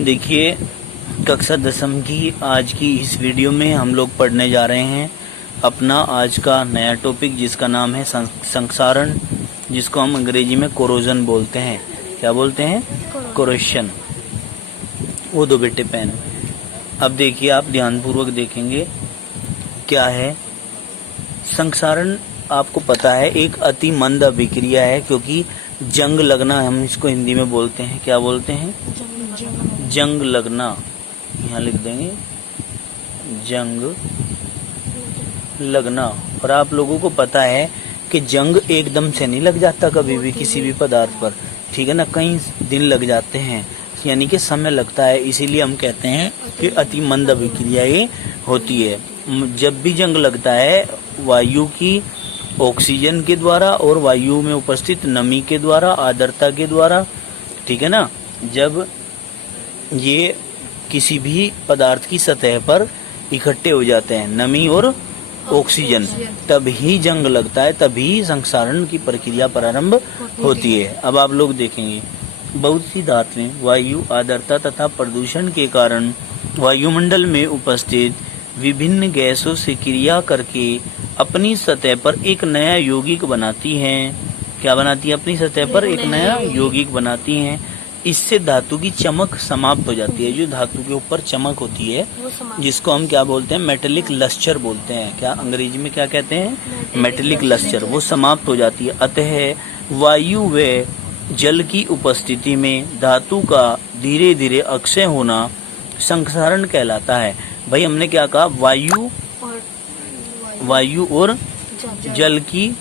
देखिए, कक्षा 10वीं की आज की इस वीडियो में हम लोग पढ़ने जा रहे हैं अपना आज का नया टॉपिक, जिसका नाम है संक्षारण, जिसको हम अंग्रेजी में कोरोजन बोलते हैं। क्या बोलते हैं? कोरोशन। वो दो बेटे पेन। अब देखिए, आप ध्यानपूर्वक देखेंगे क्या है संक्षारण। आपको पता है एक अति मंद अभिक्रिया है, क्योंकि जंग लगना हम इसको हिंदी में बोलते हैं। क्या बोलते हैं? जंग लगना। यहाँ लिख देंगे जंग लगना। और आप लोगों को पता है कि जंग एकदम से नहीं लग जाता कभी भी किसी भी पदार्थ पर, ठीक है ना। कई दिन लग जाते हैं, यानी कि समय लगता है। इसीलिए हम कहते हैं कि अति मंद अभिक्रिया ये होती है। जब भी जंग लगता है वायु की ऑक्सीजन के द्वारा और वायु में उपस्थित नमी के द्वारा, आर्द्रता के द्वारा, ठीक है ना। जब ये किसी भी पदार्थ की सतह पर इकट्ठे हो जाते हैं, नमी और ऑक्सीजन, तभी जंग लगता है, तभी संक्षारण की प्रक्रिया प्रारंभ होती है। अब आप लोग देखेंगे बहुत सी धातुएं वायु, आर्द्रता तथा प्रदूषण के कारण वायुमंडल में उपस्थित विभिन्न गैसों से क्रिया करके अपनी सतह पर एक नया यौगिक बनाती हैं। क्या बनाती है? अपनी सतह पर एक नया यौगिक बनाती हैं। इससे धातु की चमक समाप्त हो जाती है। जो धातु के ऊपर चमक होती है, जिसको हम क्या बोलते हैं? मेटेलिक लस्टर बोलते हैं। क्या अंग्रेजी में क्या कहते हैं? Metallic lustre. वो समाप्त हो जाती है। अतः वायु व जल की उपस्थिति में धातु का धीरे धीरे अक्षय होना संक्षारण कहलाता है। भाई हमने क्या कहा? वायु और जल की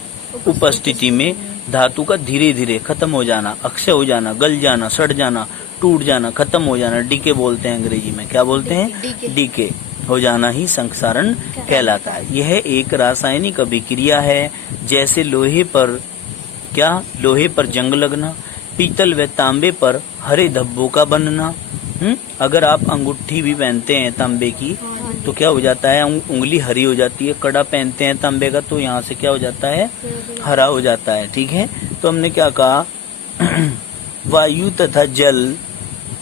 उपस्थिति में धातु का धीरे धीरे खत्म हो जाना, अक्षय हो जाना, गल जाना, सड़ जाना, टूट जाना, खत्म हो जाना, डीके बोलते हैं अंग्रेजी में। क्या बोलते हैं? डीके हो जाना ही संक्षारण कहलाता है। यह एक रासायनिक अभिक्रिया है, जैसे लोहे पर जंग लगना, पीतल व तांबे पर हरे धब्बों का बनना। अगर आप अंगूठी भी पहनते हैं तांबे की, तो क्या हो जाता है? उंगली हरी हो जाती है। कड़ा पहनते हैं तांबे का, तो यहाँ से क्या हो जाता है? हरा हो जाता है। ठीक है, तो हमने क्या कहा? वायु तथा जल,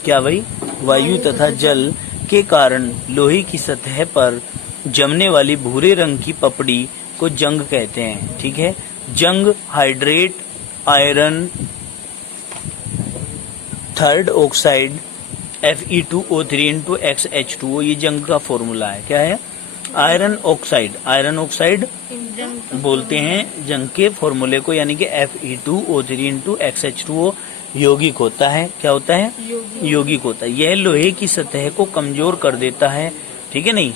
क्या भाई? वायु तथा जल के कारण लोहे की सतह पर जमने वाली भूरे रंग की पपड़ी को जंग कहते हैं। ठीक है, जंग hydrate iron third oxide Fe2O3 ये जंग का फॉर्मूला है। क्या है? आयरन ऑक्साइड बोलते हैं जंग के फॉर्मूले को, यानी कि Fe2O3 यौगिक होता है। क्या होता है? यौगिक होता है। यह लोहे की सतह को कमजोर कर देता है। ठीक है, नहीं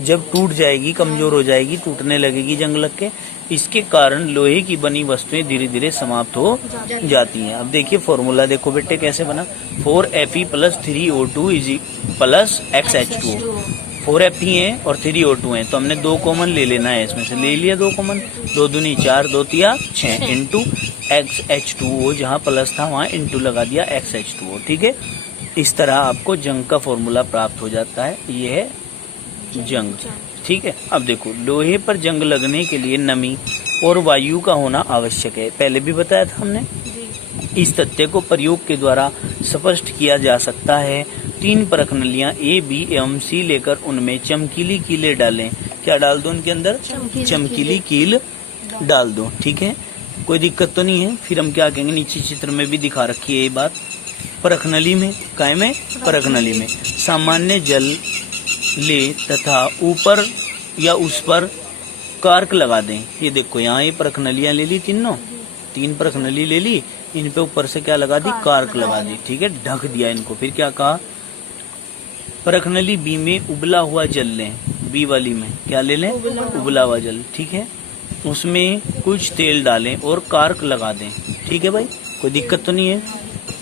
जब टूट जाएगी, कमजोर हो जाएगी, टूटने लगेगी जंग लग के, इसके कारण लोहे की बनी वस्तुएं धीरे धीरे समाप्त हो जाती हैं। अब देखिए फॉर्मूला देखो बेटे कैसे बना। 4Fe + 3O2 + XH2O। 4Fe है और 3O2 है, तो हमने 2 कॉमन ले लेना है। इसमें से ले लिया 2 कॉमन। 2 दूनी 4, 2 तिया 6 इंटू XH2O, जहाँ प्लस था वहाँ इंटू लगा दिया XH2O। ठीक है, इस तरह आपको जंग का फॉर्मूला प्राप्त हो जाता है। ये है जंग। ठीक है, अब देखो लोहे पर जंग लगने के लिए नमी और वायु का होना आवश्यक है। पहले भी बताया था हमने। इस तथ्य को प्रयोग के द्वारा स्पष्ट किया जा सकता है। 3 परखनलियां A, B एवं C लेकर उनमें चमकीली कीलें डालें। क्या डाल दो उनके अंदर? चमकीली कील डाल दो। ठीक है, कोई दिक्कत तो नहीं है। फिर हम क्या कहेंगे? नीचे चित्र में भी दिखा रखी है ये बात। परखनली में, काय में? परखनली में सामान्य जल ले तथा ऊपर या उस पर कार्क लगा दें। ये देखो यहाँ ये परखनलियां ले ली, 3 परखनली ले ली, इन पे ऊपर से क्या लगा दी? कार्क लगा दी। ठीक है, ढक दिया इनको। फिर क्या कहा? परखनली बी में उबला हुआ जल लें। बी वाली में क्या ले लें? उबला हुआ जल। ठीक है, उसमें कुछ तेल डालें और कार्क लगा दें। ठीक है भाई, कोई दिक्कत तो नहीं है।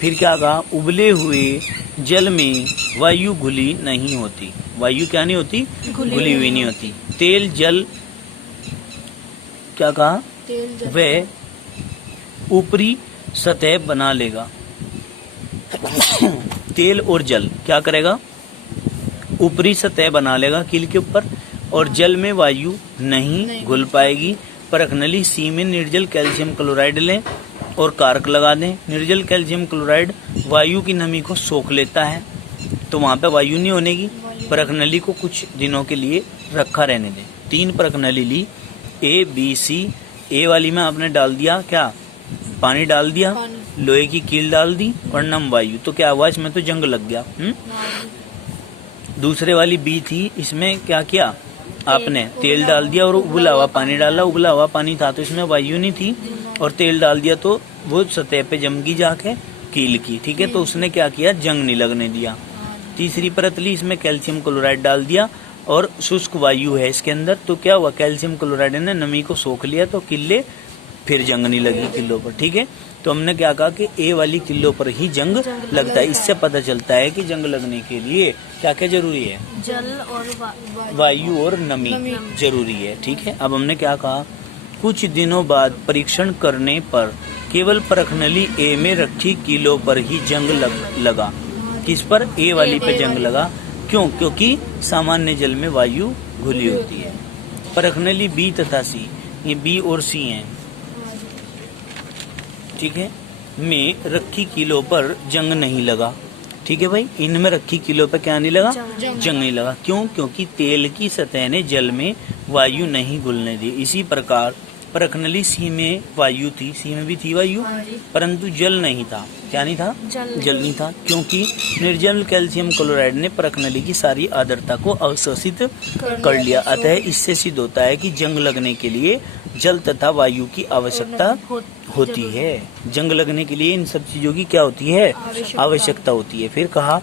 फिर क्या कहा? उबले हुए जल में वायु घुली नहीं होती। वायु क्या नहीं होती? घुली हुई नहीं होती। तेल जल, क्या कहा? वह ऊपरी सतह बना लेगा। तेल और जल क्या करेगा? ऊपरी सतह बना लेगा कील के ऊपर, और जल में वायु नहीं घुल पाएगी। परखनली सी में निर्जल कैल्शियम क्लोराइड लें और कार्क लगा दें। निर्जल कैल्शियम क्लोराइड वायु की नमी को सोख लेता है। तो वहां पे वायु नहीं होने की। परख नली को कुछ दिनों के लिए रखा रहने दें। 3 परख नली ली, ए बी सी। ए वाली में आपने डाल दिया क्या, पानी डाल दिया, लोहे की कील डाल दी और नम वायु, तो क्या हुआ, इसमें तो जंग लग गया। दूसरे वाली बी थी, इसमें क्या किया आपने, तेल डाल दिया और उबला हुआ पानी डाला। उबला हुआ पानी था तो इसमें वायु नहीं थी, और तेल डाल दिया तो वो सतह पे जम गई जाके कील की, ठीक है, तो उसने क्या किया, जंग नहीं लगने दिया। तीसरी परत ली, इसमें कैल्शियम क्लोराइड डाल दिया और शुष्क वायु है इसके अंदर, तो क्या हुआ, कैल्शियम क्लोराइड ने नमी को सोख लिया, तो किले फिर जंग नहीं लगी किलों पर, ठीक है। तो हमने क्या कहा कि ए वाली किलो पर ही जंग लगता है। इससे पता चलता है कि जंग लगने के लिए क्या क्या जरूरी है, जल और वायु और नमी जरूरी है, ठीक है। अब हमने क्या कहा, कुछ दिनों बाद परीक्षण करने पर केवल परख नली ए में रखी किलो पर ही जंग लगा। किस पर, ए वाली पे जंग लगा। क्यों, क्योंकि सामान्य जल में वायु घुली होती है। परख नली बी तथा सी, ये बी और सी हैं, ठीक है, में रखी किलो पर जंग नहीं लगा, ठीक है भाई। इनमें रखी किलो पर क्या नहीं लगा, जंग नहीं लगा। क्यों, क्योंकि तेल की सतह ने जल में वायु नहीं घुलने दी। इसी प्रकार परख नली सी में वायु थी, सी में भी थी वायु, परंतु जल नहीं था। क्या नहीं था, जल नहीं था, क्योंकि निर्जल कैल्शियम क्लोराइड ने परख नली की सारी आर्द्रता को अवशोषित कर लिया। अतः इससे सिद्ध होता है कि जंग लगने के लिए जल तथा वायु की आवश्यकता होती है। जंग लगने के लिए इन सब चीजों की क्या होती है, आवश्यकता होती है। फिर कहा,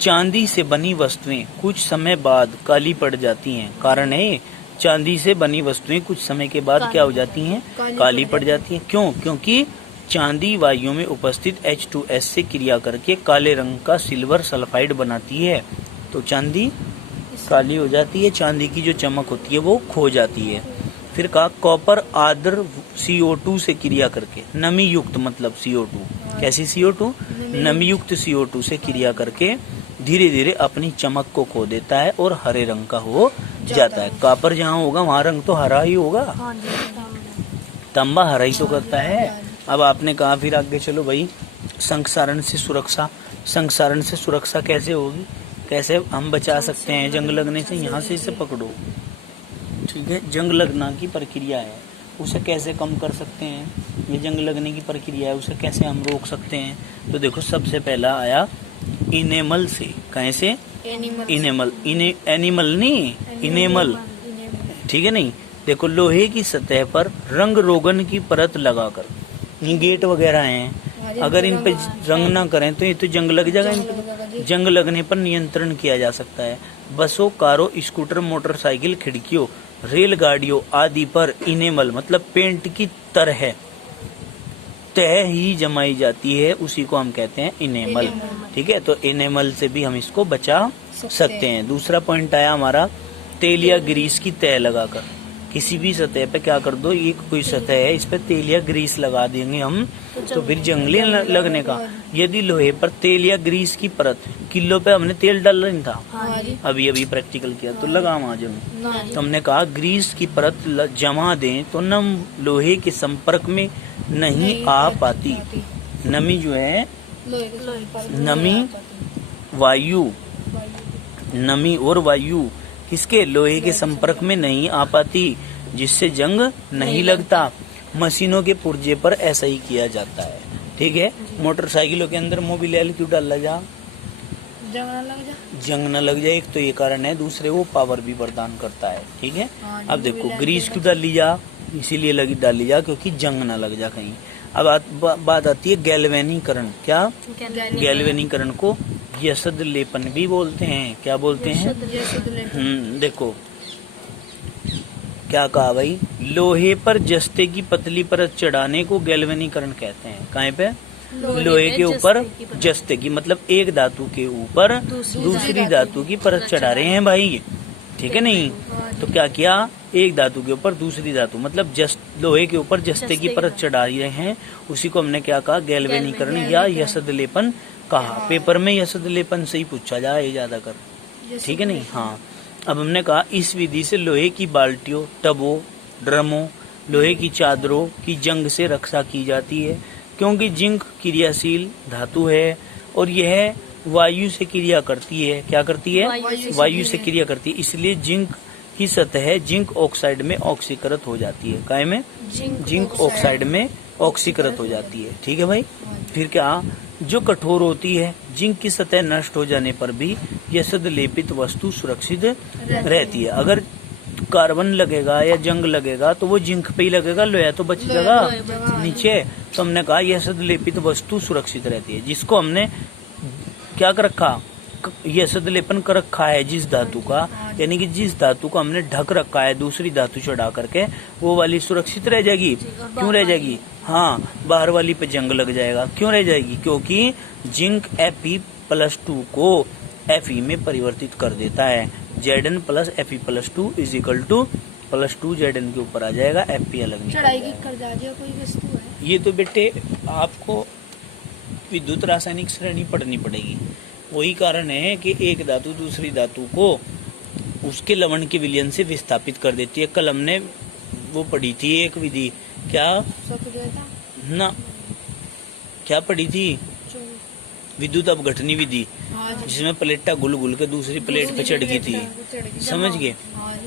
चांदी से बनी वस्तुएं कुछ समय बाद काली पड़ जाती हैं। कारण है, चांदी से बनी वस्तुएं कुछ समय के बाद क्या हो जाती हैं, काली पड़ जाती हैं। क्यों, क्योंकि चांदी वायु में उपस्थित H2S से क्रिया करके काले रंग का सिल्वर सल्फाइड बनाती है, तो चांदी काली हो जाती है, चांदी की जो चमक होती है वो खो जाती है। फिर कहा, कॉपर आर्द्र CO2 से क्रिया करके, नमी युक्त मतलब CO2, कैसी CO2, नमी युक्त CO2 से क्रिया करके धीरे धीरे अपनी चमक को खो देता है और हरे रंग का हो जाता है। कॉपर जहाँ होगा वहाँ रंग तो हरा ही होगा, तांबा हरा ही तो करता है। अब आपने कहा फिर आगे चलो भाई, संक्षारण से सुरक्षा। संक्षारण से सुरक्षा कैसे होगी, कैसे हम बचा सकते हैं जंग लगने से, यहाँ से इसे पकड़ो, ठीक है। जंग लगना की प्रक्रिया है, उसे कैसे कम कर सकते हैं, ये जंग लगने की प्रक्रिया है, उसे कैसे हम रोक सकते हैं। तो देखो, सबसे पहला आया इनेमल से, कहीं से, इनेमल, एनिमल नहीं, इनेमल, ठीक है। नहीं, देखो, लोहे की सतह पर रंग रोगन की परत लगाकर, ये गेट वगैरह हैं, अगर इन पे रंग ना करें तो ये तो जंग लग जाएगा। इन पे जंग लगने पर नियंत्रण किया जा सकता है। बसों, कारों, स्कूटर, मोटरसाइकिल, खिड़कियों, रेलगाड़ियों आदि पर इनेमल मतलब पेंट की तरह तह ही जमाई जाती है, उसी को हम कहते हैं इनेमल, ठीक है। तो इनेमल से भी हम इसको बचा सकते हैं। दूसरा पॉइंट आया हमारा, तेल या ग्रीस की तह लगाकर। किसी भी सतह पे क्या कर दो, ये कोई सतह है, इस पे तेल या ग्रीस लगा देंगे हम, तो फिर जंगली लगने का। यदि लोहे पर तेल या ग्रीस की परत, किलो पे हमने तेल डाल नहीं था, अभी प्रैक्टिकल किया तो लगा वहां जंग, तो हमने कहा ग्रीस की परत जमा दें तो नम लोहे के संपर्क में नहीं आ पाती। नमी जो है, नमी वायु, नमी और वायु किसके, लोहे के संपर्क में नहीं आ पाती, जिससे जंग नहीं लगता। मशीनों के पुर्जे पर ऐसा ही किया जाता है, ठीक है। मोटरसाइकिलों के अंदर मोबिल क्यों डाला जा, जंग न लग जाए, एक तो ये कारण है, दूसरे वो पावर भी प्रदान करता है, ठीक है। अब देखो, ग्रीस क्यों डाली जा, इसीलिए डाली जा क्योंकि जंग न लग जा कहीं। अब बात आती है गैल्वेनीकरण। क्या, गैल्वेनीकरण को यशद लेपन भी बोलते हैं। क्या बोलते हैं, देखो क्या कहा भाई, लोहे पर जस्ते की पतली परत चढ़ाने को गैल्वेनीकरण कहते हैं। कहाँ पे, लोहे के ऊपर जस्ते की मतलब एक धातु के ऊपर दूसरी धातु की परत चढ़ा रहे हैं भाई, ठीक है। नहीं तो क्या किया, एक धातु के ऊपर दूसरी धातु मतलब लोहे के ऊपर जस्ते की परत चढ़ा रहे हैं, उसी को हमने क्या कहा, गैल्वेनीकरण या यशद लेपन कहा। पेपर में यशद लेपन से ही पूछा जाए ज्यादा कर, ठीक है। नहीं, हाँ। अब हमने कहा, इस विधि से लोहे की बाल्टियों, टबों, ड्रमों, लोहे की चादरों की जंग से रक्षा की जाती है, क्योंकि जिंक क्रियाशील धातु है और यह वायु से क्रिया करती है। क्या करती है? वायु से क्रिया करती है, इसलिए जिंक की सतह जिंक ऑक्साइड में ऑक्सीकृत हो जाती है। काय में? जिंक ऑक्साइड में ऑक्सीकृत हो जाती है। ठीक है भाई। फिर क्या, जो कठोर होती है, जिंक की सतह नष्ट हो जाने पर भी यह सदलेपित वस्तु सुरक्षित रहती है। अगर कार्बन लगेगा या जंग लगेगा तो वो जिंक पे ही लगेगा, लोहा तो बच जाएगा नीचे। तो हमने कहा यह सदलेपित वस्तु सुरक्षित रहती है। जिसको हमने क्या कर रखा, यह सदलेपन कर रखा है जिस धातु का, यानी कि जिस धातु को हमने ढक रखा है दूसरी धातु चढ़ा करके, वो वाली सुरक्षित रह जाएगी। क्यों रह जाएगी? हाँ, बाहर वाली पे जंग लग जाएगा। क्यों रह जाएगी? क्योंकि जिंक Fe+2 को Fe में परिवर्तित कर देता है। Zn + Fe+2 = +2 Zn के ऊपर आ जाएगा, Fe अलग निकल जाएगा। कोई वस्तु है? ये तो बेटे आपको विद्युत रासायनिक श्रेणी पढ़नी पड़ेगी। वही कारण है कि एक धातु दूसरी धातु को उसके लवण के विलयन से विस्थापित कर देती है। कल हमने वो पढ़ी थी एक विधि, क्या ना, क्या पढ़ी थी? विद्युत अपघटनी विधि, जिसमें प्लेटा घुल घुल के दूसरी प्लेट पे चढ़ गई थी। समझ गए?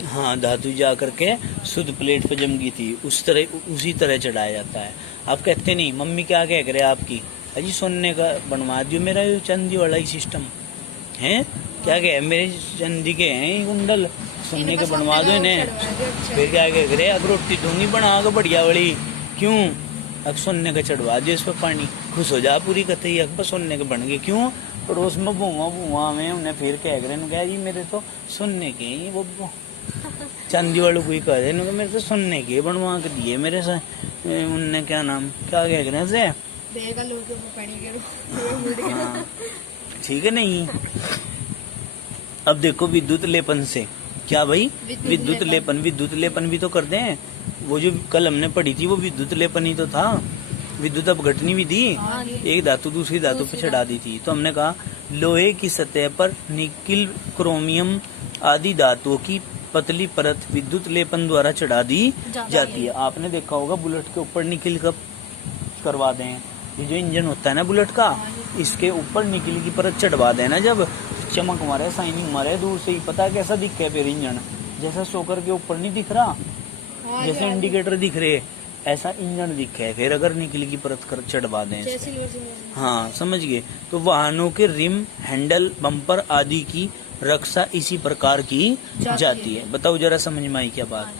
हाँ, धातु जा करके शुद्ध प्लेट पे जम गई थी, उसी तरह चढ़ाया जाता है। आप कहते नहीं, मम्मी क्या कह रहे आपकी, अजी सोने का बनवा दियो मेरा ये चांदी वाला ही सिस्टम है। क्या कहे, मेरे चांदी के हैं ये कुंडल, सोने के बनवा दो इन्हें। फिर क्या कह रहे, अब रोटी दूंगी बना के बढ़िया वाली, क्यों? अब सोने का चढ़वा दियो इस पर पानी, खुश हो जा पूरी कतई, अब सोने के बन गए। क्यों? पड़ोस में बुआ में उन्हें फिर कह रहे जी मेरे तो सोने के ही, वो चांदी वालों को ही कह रहे मेरे तो सोने के बनवा के दिए मेरे से। उनने क्या नाम, क्या कह रहे से, हाँ, ठीक है नहीं। अब देखो विद्युत लेपन से क्या भाई, विद्युत लेपन भी तो करते हैं। वो जो कल हमने पढ़ी थी वो विद्युत लेपन ही तो था, विद्युत अपघटनी विधि। एक धातु दूसरी धातु पे चढ़ा दी थी। तो हमने कहा लोहे की सतह पर निकिल, क्रोमियम आदि धातुओं की पतली परत विद्युत लेपन द्वारा चढ़ा दी जाती है। आपने देखा होगा बुलेट के ऊपर निकिल कब करवा दें, ये जो इंजन होता है ना बुलेट का, इसके ऊपर निकिल की परत चढ़वा देना, जब चमक मारे, शाइनिंग मारे, दूर से ही पता कैसा दिखे फिर इंजन, जैसा शोकर के ऊपर नहीं दिख रहा, जैसे इंडिकेटर दिख रहे, ऐसा इंजन दिखे फिर अगर निकिल की परत कर चढ़वा दें। हाँ, समझ गए। तो वाहनों के रिम, हैंडल, बम्पर आदि की रक्षा इसी प्रकार की जाती है। बताओ जरा समझ में आई क्या बात?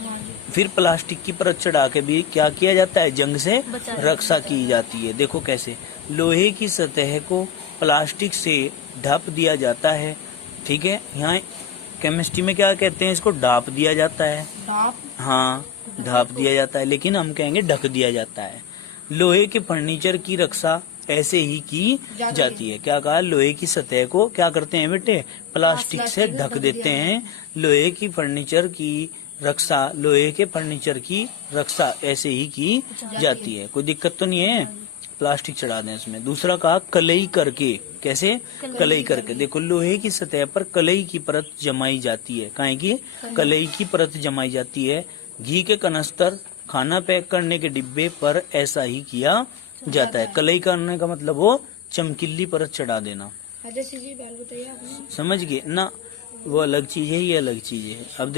फिर प्लास्टिक की परत चढ़ा के भी क्या किया जाता है, जंग से रक्षा की जाती है। देखो कैसे, लोहे की सतह को प्लास्टिक से ढक दिया जाता है। ठीक है, यहाँ केमिस्ट्री में क्या कहते हैं इसको, ढाप दिया जाता है। हाँ, ढाप दिया जाता है, लेकिन हम कहेंगे ढक दिया जाता है। लोहे के फर्नीचर की रक्षा ऐसे ही की जाती है। क्या कहा, लोहे की सतह को क्या करते हैं बेटे, प्लास्टिक से ढक देते हैं। लोहे की फर्नीचर की रक्षा ऐसे ही की जाती है। कोई दिक्कत तो नहीं है, प्लास्टिक चढ़ा दें इसमें। दूसरा कहा कलई करके, कैसे? कलई करके। देखो लोहे की सतह पर कलई की परत जमाई जाती है। काहे की? कलई की परत जमाई जाती है। घी के कनस्तर, खाना पैक करने के डिब्बे पर ऐसा ही किया जाता है। कलई करने का मतलब वो चमकीली परत चढ़ा देना। समझ गए ना? वो अलग चीज है, ये अलग चीज है। अब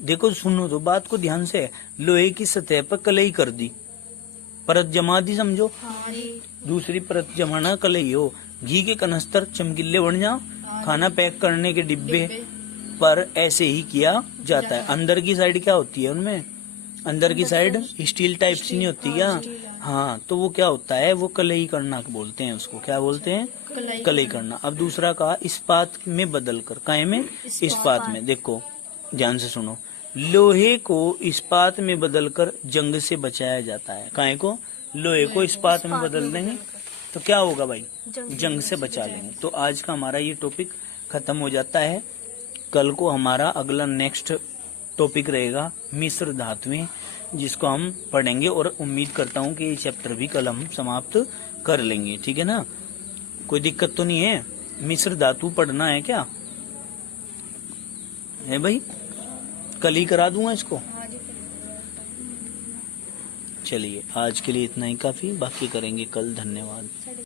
देखो सुनो तो बात को ध्यान से। लोहे की सतह पर कलई कर दी, परत जमा दी, समझो। दूसरी परत जमाना कलई हो। घी के कनस्तर चमकीले बन जा, खाना पैक करने के डिब्बे पर ऐसे ही किया जाता है। अंदर की साइड क्या होती है उनमें, अंदर की साइड स्टील टाइप से नहीं होती क्या? हाँ, तो वो क्या होता है, वो कलई करना बोलते हैं उसको। क्या बोलते हैं? कलई करना। अब दूसरा कहा इस्पात में बदलकर। काहे में? इस्पात में। देखो ध्यान से सुनो, लोहे को इस्पात में बदलकर जंग से बचाया जाता है। काहे को? लोहे को इस्पात में बदल देंगे तो क्या होगा भाई, जंग से बचा लेंगे। तो आज का हमारा ये टॉपिक खत्म हो जाता है। कल को हमारा अगला नेक्स्ट टॉपिक रहेगा मिश्र धातुएं, जिसको हम पढ़ेंगे और उम्मीद करता हूँ कि ये चैप्टर भी कल हम समाप्त कर लेंगे। ठीक है ना? कोई दिक्कत तो नहीं है? मिश्र धातु पढ़ना है क्या है भाई? कल ही करा दूंगा इसको। चलिए आज के लिए इतना ही काफी, बाकी करेंगे कल। धन्यवाद।